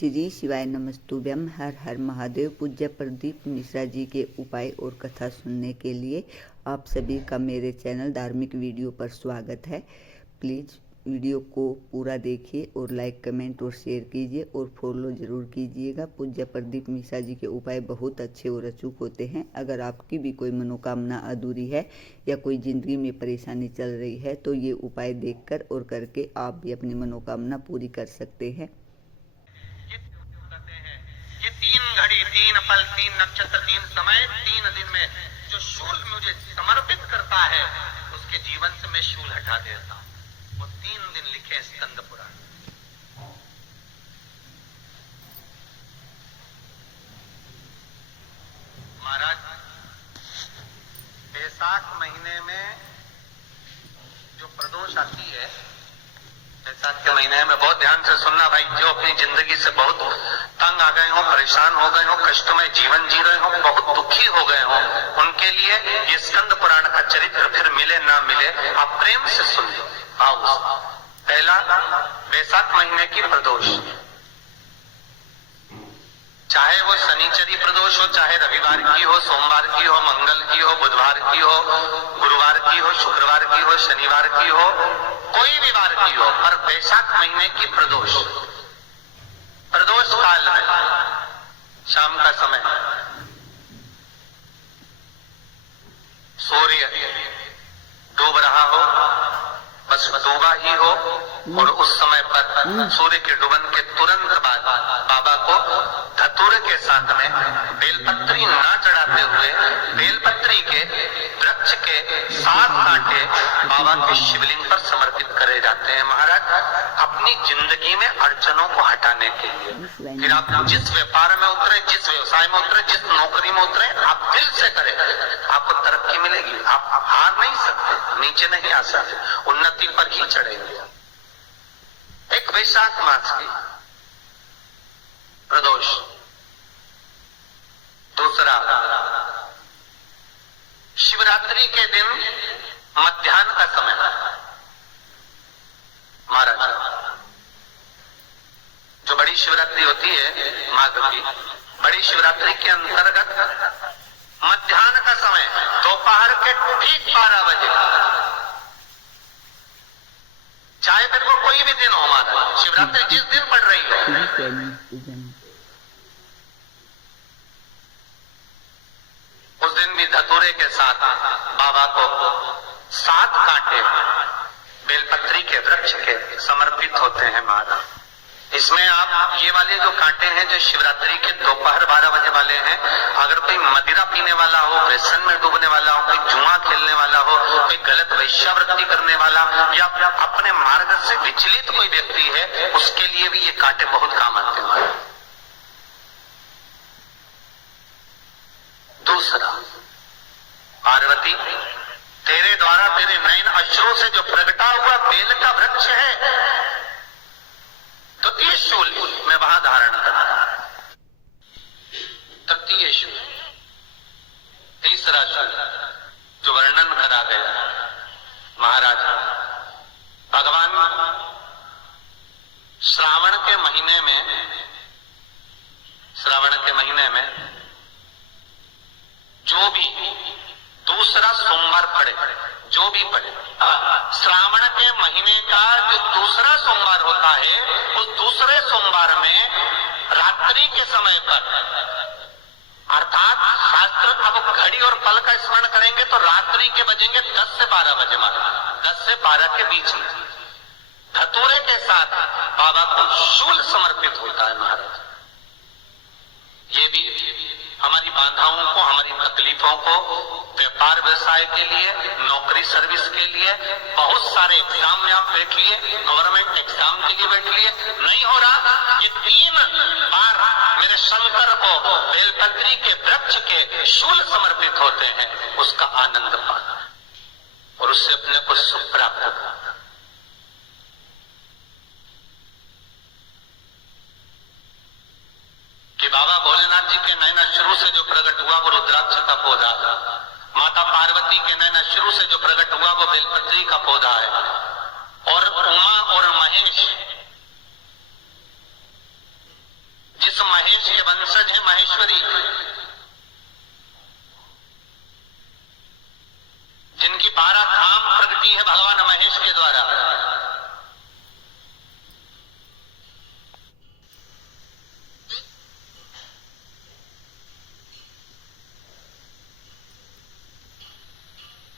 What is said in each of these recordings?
श्री शिवाय नमस्तुभ्यम। हर हर महादेव। पूज्य प्रदीप मिश्रा जी के उपाय और कथा सुनने के लिए आप सभी का मेरे चैनल धार्मिक वीडियो पर स्वागत है। प्लीज़ वीडियो को पूरा देखिए और लाइक कमेंट और शेयर कीजिए और फॉलो ज़रूर कीजिएगा। पूज्य प्रदीप मिश्रा जी के उपाय बहुत अच्छे और अचूक होते हैं। अगर आपकी भी कोई मनोकामना अधूरी है या कोई ज़िंदगी में परेशानी चल रही है तो ये उपाय देखकर और करके आप भी अपनी मनोकामना पूरी कर सकते हैं। ये 3 घड़ी 3 पल 3 नक्षत्र 3 समय 3 दिन में जो शूल मुझे समर्पित करता है उसके जीवन से मैं शूल हटा देता हूं। वो 3 दिन लिखे स्कंद पुराण। महाराज बैसाख महीने में जो प्रदोष आती है, बैसाख के महीने में बहुत ध्यान से सुनना भाई, जो अपनी जिंदगी से बहुत तंग आ गए हो, परेशान हो गए हो, कष्टमय जीवन जी रहे हो, बहुत दुखी हो गए हो, उनके लिए ये स्कंद पुराण का चरित्र फिर मिले ना मिले आप प्रेम से सुन लो। आओ, पहला बैसाख महीने की प्रदोष, चाहे वो शनिचरी प्रदोष हो, चाहे रविवार की हो, सोमवार की हो, मंगल की हो, बुधवार की हो, गुरुवार की हो, शुक्रवार की हो, शनिवार की हो, कोई भी वार की हो, पर बैसाख महीने की प्रदोष, प्रदोष काल में शाम का समय सूर्य डूब रहा हो, बस डूबा ही हो, और उस समय पर सूर्य के डूबन के तुरंत बाद बाबा को धतूरे के साथ में बेलपत्री ना चढ़ाते हुए बेलपत्री के वृक्ष के 7 कांटे बाबा के शिवलिंग पर समर्पित करे जाते हैं। महाराज अपनी जिंदगी में अड़चनों को हटाने के लिए, फिर आप जिस व्यापार में उतरे, जिस व्यवसाय में उतरे, जिस नौकरी में उतरे, आप दिल से करें, आपको तरक्की मिलेगी। आप हार नहीं सकते, नीचे नहीं आ सकते, उन्नति पर ही चढ़ेंगे। एक वैशाख मास की प्रदोष, दूसरा शिवरात्रि के दिन मध्याह्न का समय। महाराज जो बड़ी शिवरात्रि होती है माघ की, बड़ी शिवरात्रि के अंतर्गत मध्याह्न का समय, दोपहर के ठीक 12 बजे, चाहे फिर वो कोई भी दिन हो, महाराज शिवरात्रि जिस दिन पड़ रही हो, उस दिन भी धतूरे के साथ बाबा को 7 कांटे बेलपत्री के वृक्ष के समर्पित होते हैं। महाराज इसमें आप ये वाले जो कांटे हैं जो शिवरात्रि के दोपहर 12 बजे वाले हैं, अगर कोई मदिरा पीने वाला हो, व्यसन में डूबने वाला हो, कोई जुआ खेलने वाला हो, कोई गलत वैश्यावृत्ति करने वाला या अपने मार्ग से विचलित कोई व्यक्ति है, उसके लिए भी ये कांटे बहुत काम आते हैं। दूसरा, पार्वती तेरे द्वारा तेरे नयन अश्रु से जो प्रगटा हुआ बेल का वृक्ष है, द्वितीय शूल में वहां धारण करना, तृतीय शूल, तीसरा शूल जो वर्णन करा गया। महाराज भगवान श्रावण के महीने में जो भी दूसरा सोमवार पड़े, जो भी पड़े, श्रावण के महीने का जो दूसरा सोमवार होता है, उस दूसरे सोमवार में रात्रि के समय पर, अर्थात शास्त्र अब घड़ी और पल का स्मरण करेंगे तो रात्रि के बजेंगे 10 से 12 बजे, मारा 10 से 12 के बीच में धतूरे के साथ बाबा को शूल समर्पित होता है। महाराज ये भी हमारी बाधाओं को, हमारी तकलीफों को, व्यापार व्यवसाय के लिए, नौकरी सर्विस के लिए, बहुत सारे एग्जाम में आप बैठ लिए, गवर्नमेंट एग्जाम के लिए बैठ लिए, नहीं हो रहा, ये 3 बार मेरे शंकर को बेलपत्री के वृक्ष के शूल समर्पित होते हैं, उसका आनंद पाना और उससे अपने को सुख प्राप्त करना। कि बाबा भोलेनाथ जी के नैना शुरू से जो प्रकट हुआ वो रुद्राक्ष का पौधा, माता पार्वती के नैना शुरू से जो प्रकट हुआ वो बेलपत्री का पौधा है, और उमा और महेश महेश के वंशज है महेश्वरी, जिनकी 12 धाम प्रगति है भगवान महेश के द्वारा।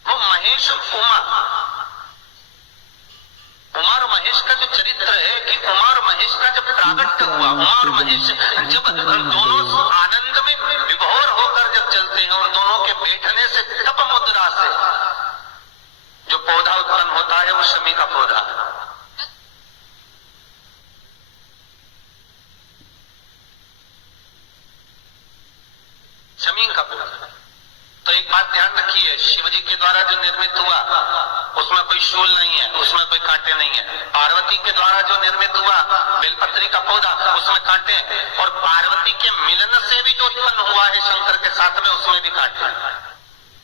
वो महेश उमा और महेश का जो चरित्र है कि उमा और महेश का जब प्रागट्य हुआ, उमा और महेश जब दोनों आनंद में विभोर होकर जब चलते हैं और दोनों के बैठने से तप मुद्रा से जो पौधा उत्पन्न होता है वो शमी का पौधा। शमी का पौधा। तो एक बात ध्यान रखिए, शिव जी के द्वारा जो निर्मित हुआ उसमें कोई शूल नहीं है, उसमें कोई कांटे नहीं है। पार्वती के द्वारा जो निर्मित हुआ बेलपत्री का पौधा, उसमें कांटे हैं। और पार्वती के मिलन से भी जो उत्पन्न हुआ है शंकर के साथ में, उसमें भी कांटे हैं।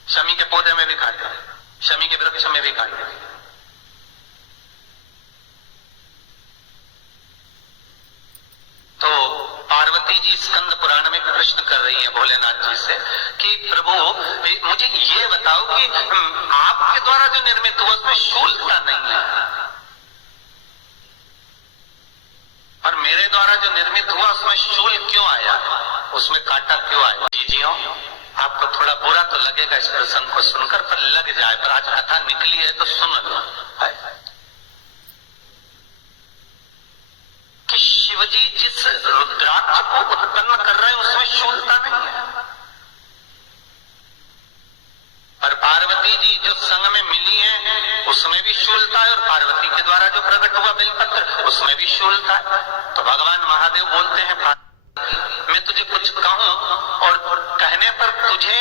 शमी के पौधे में भी कांटे हैं, शमी के वृक्ष में भी कांटे हैं। तो पार्वती जी स्कंद पुराण में प्रश्न कर रही हैं भोलेनाथ जी से कि प्रभु मुझे ये बताओ कि आपके द्वारा जो निर्मित हुआ उसमें शूलता नहीं है, और मेरे द्वारा जो निर्मित हुआ उसमें शूल क्यों आया, उसमें कांटा क्यों आया। जीजियों, आपको थोड़ा बुरा तो लगेगा इस प्रसंग को सुनकर, पर लग जाए, पर आज कथा निकली है तो सुन लो कि शिवजी जिस रुद्राक्ष को उत्पन्न कर रहे हैं उसमें शूलता नहीं है, और पार्वती जी जो संग में मिली हैं उसमें भी शूलता है, और पार्वती के द्वारा जो प्रकट हुआ बेलपत्र उसमें भी शूलता है। तो भगवान महादेव बोलते हैं, मैं तुझे कुछ कहूं और कहने पर तुझे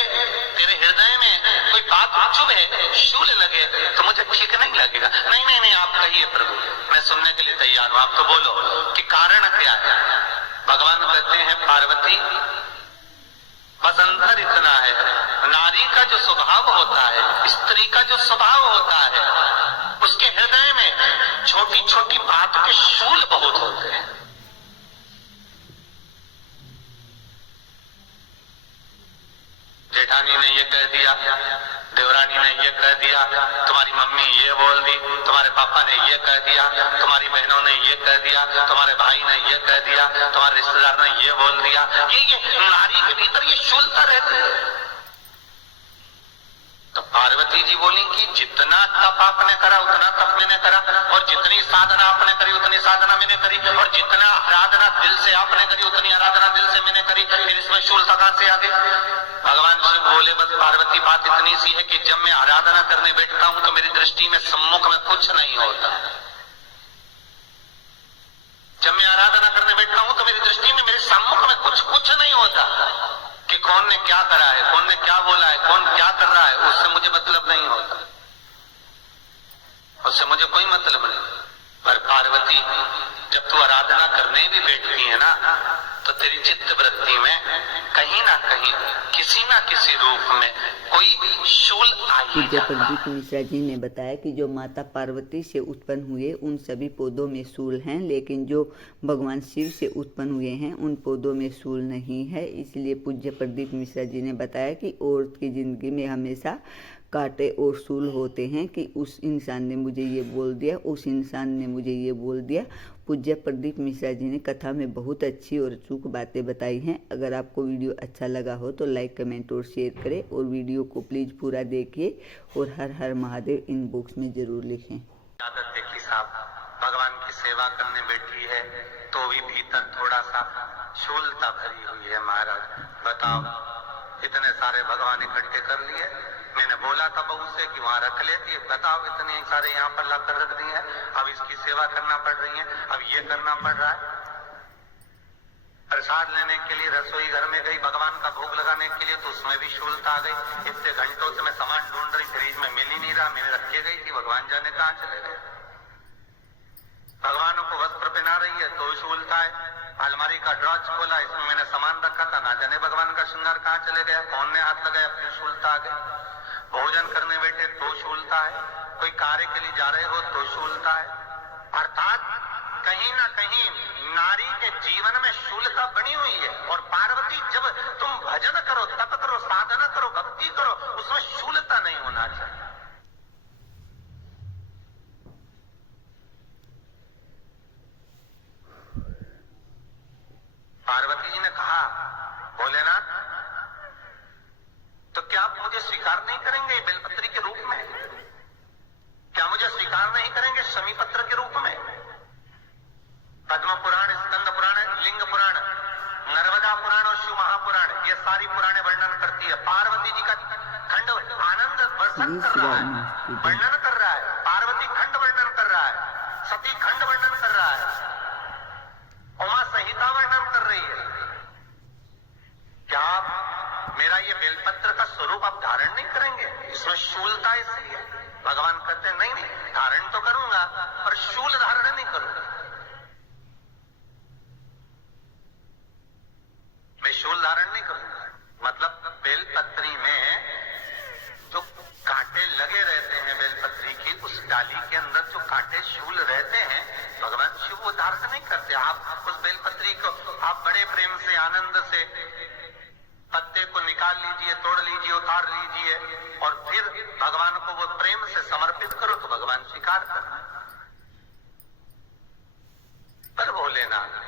तेरे हृदय में कोई बात चुभे, शूल लगे तो मुझे ठीक नहीं लगेगा। नहीं नहीं नहीं, आप कहिए प्रभु, मैं सुनने के लिए तैयार हूं, आप तो बोलो कि कारण क्या है। भगवान कहते हैं, पार्वती बस अंतर इतना है, नारी का जो स्वभाव होता है, स्त्री का जो स्वभाव होता है, उसके हृदय में छोटी छोटी बात के शूल बहुत होते हैं। जेठानी ने ये कह दिया, देवरानी ने ये कह दिया, तुम्हारी मम्मी ये बोल दी, तुम्हारे पापा ने ये कह दिया, तुम्हारी बहनों ने ये कह दिया, तुम्हारे भाई ने ये कह दिया, तुम्हारे रिश्तेदार ने ये बोल दिया। ये नारी के भीतर ये शूलता रहती है। तो पार्वती जी बोली कि जितना तप आपने करा उतना तप मैंने करा, और जितनी साधना आपने करी उतनी साधना मैंने करी, और जितना आराधना दिल से आपने करी उतनी आराधना दिल से मैंने करी, फिर इसमें शूलता कहां से आ गई। भगवान शिव बोले, बस पार्वती बात इतनी सी है कि जब मैं आराधना करने बैठता हूं तो मेरी दृष्टि में सम्मुख में कुछ नहीं होता। जब मैं आराधना करने बैठता हूं तो मेरी दृष्टि में मेरे सम्मुख में कुछ नहीं होता कि कौन ने क्या करा है, कौन ने क्या बोला है, कौन क्या कर रहा है, उससे मुझे मतलब नहीं होता, उससे मुझे कोई मतलब नहीं। पर पार्वती, जब तू आराधना करने भी बैठती है ना, तो तेरी चित्त वृत्ति में कहीं ना कहीं किसी ना किसी रूप में कोई शूल आई। पूज्य प्रदीप मिश्रा जी ने बताया कि जो माता पार्वती से उत्पन्न हुए उन सभी पौधों में शूल हैं, लेकिन जो भगवान शिव से उत्पन्न हुए हैं उन पौधों में शूल नहीं है। इसलिए पूज्य प्रदीप मिश्रा जी ने बताया कि औरत की जिंदगी में हमेशा कांटे और शूल होते हैं कि उस इंसान ने मुझे ये बोल दिया, उस इंसान ने मुझे ये बोल दिया। पूज्य प्रदीप मिश्रा जी ने कथा में बहुत अच्छी और अचूक बातें बताई हैं। अगर आपको वीडियो अच्छा लगा हो तो लाइक, कमेंट और शेयर करें, और वीडियो को प्लीज़ पूरा देखिए, और हर हर महादेव इनबॉक्स में ज़रूर लिखें। आदत देखी साहब, भगवान की सेवा करने बैठी है तो भी भीतर थोड़ा सा शूलता भरी हुई है। महाराज बताओ, इतने सारे भगवान इकट्ठे कर लिए, मैंने बोला था बहू से कि वहां रख लेती है, बताओ इतने सारे यहाँ पर लाकर रख दिए हैं, अब इसकी सेवा करना पड़ रही है, अब ये करना पड़ रहा है। प्रसाद लेने के लिए रसोई घर में गई, भगवान का भोग लगाने के लिए, तो उसमें भी शूलता आ गई। इतने घंटों से मैं सामान ढूंढ रही, फ्रिज में मिल ही नहीं रहा, मैंने रखे गई थी, भगवान जाने कहाँ चले गए। भगवानों को वस्त्र पहना रही है तो शूलता है। अलमारी का ड्रॉज खोला, इसमें मैंने सामान रखा था, ना जाने भगवान का श्रृंगार कहाँ चले गया, कौन ने हाथ लगाया, फिर शूलता आ गई। भोजन करने बैठे तो शूलता है, कोई कार्य के लिए जा रहे हो तो शूलता है। अर्थात कहीं ना कहीं नारी के जीवन में शूलता बनी हुई है, और साधना करो, भक्ति करो, उसमें शूलता नहीं होना चाहिए। पार्वती जी ने कहा, भोलेनाथ, तो क्या आप मुझे स्वीकार नहीं करेंगे बेलपत्री के रूप में? क्या मुझे स्वीकार नहीं करेंगे शमी पत्र के रूप में? पद्म पुराण, स्कंद पुराण, लिंग पुराण, नर्मदा पुराण और शिव महापुराण, ये सारी पुराणे वर्णन करती है। पार्वती जी का खंड आनंद वर्षन कर रहा है, वर्णन कर रहा है। पार्वती खंड वर्णन कर रहा है, सती खंड वर्णन कर रहा है, उमा संहिता वर्णन कर रही है। क्या आप मेरा ये बेलपत्र का स्वरूप आप धारण नहीं करेंगे? इसमें शूलता इसलिए भगवान कहते हैं, नहीं नहीं, धारण तो करूंगा पर शूल धारण नहीं करूंगा। मैं शूल धारण नहीं करूंगा, मतलब बेलपत्री में जो कांटे लगे रहते हैं बेलपत्री की, उस डाली के अंदर जो कांटे शूल रहते हैं, भगवान शिव वो धारण नहीं करते। आप उस बेलपत्री को आप बड़े प्रेम से, आनंद से पत्ते को निकाल लीजिए, तोड़ लीजिए, उतार लीजिए और फिर भगवान को वो प्रेम से समर्पित करो तो भगवान स्वीकार करना। पर भोलेनाथ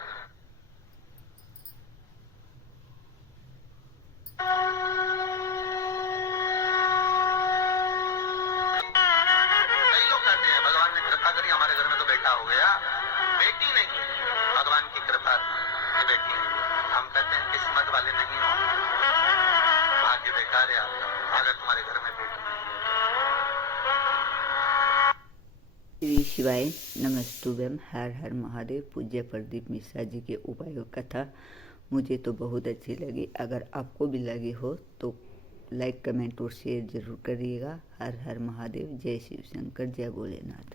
कई लोग कहते हैं भगवान ने कृपा करी, हमारे घर में तो बेटा हो गया, बेटी नहीं, भगवान की कृपा की बेटी नहीं। हम कहते हैं किस्मत वाले नहीं हो, भाग्य बेकार है आपका अगर तुम्हारे घर में बेटी नहीं। श्री शिवाय नमस्तुभ्यम। हर हर महादेव। पूज्य प्रदीप मिश्रा जी के उपाय कथा मुझे तो बहुत अच्छी लगी। अगर आपको भी लगी हो तो लाइक, कमेंट और शेयर जरूर करिएगा। हर हर महादेव। जय शिव शंकर, जय भोलेनाथ।